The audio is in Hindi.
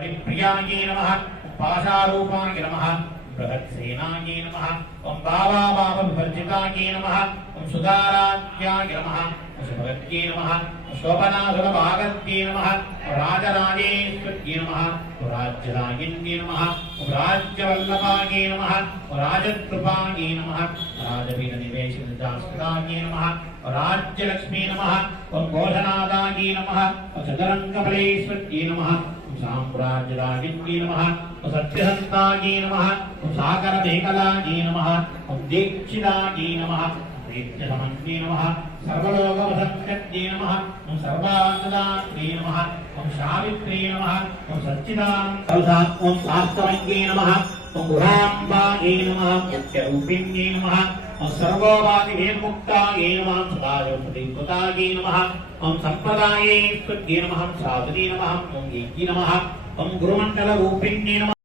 परिप्रियायै नमः पाशारूपायै नमः बृहत्सेनायै नमः ओं भावाभावविवर्जितायै नमः ओं सुधाराज्याय नमः ओं सुभगत्यै नमः शोभनासुरभागत्यै नमः राजराजेश्वर्यै नमः राज्यरागिन्यै नमः राज्यवल्लभायै नमः राजकृपायै नमः राजवीरनिवेशितास्कृतायै नमः राज्यलक्ष्मी नमः ओं घोषनादायै नमः चतुरङ्गबलेश्वर्यै नमः साम्राज्यरागिन्यै नमः सत्यहस्तायै नमः सागरमेखलायै नमः दीक्षितायै नमः प्रीत्यसमन्यै नमः सर्वलोकवसंख्यै नमः सर्वाङ्गदात्रै नमः सावित्र्यै नमः सच्चिदानन्दं शास्त्रमयै नमः गुहाम्बायै नमः मुख्यरूपिण्यै नमः सर्वोपाधिर्मुक्तायै नमः सदायोपतिकृतायै नमः सम्प्रदायैस्वर्यै नमः साधुयै नमः यज्ञै नमः गुरुमण्डलरूपिण्यै नमः।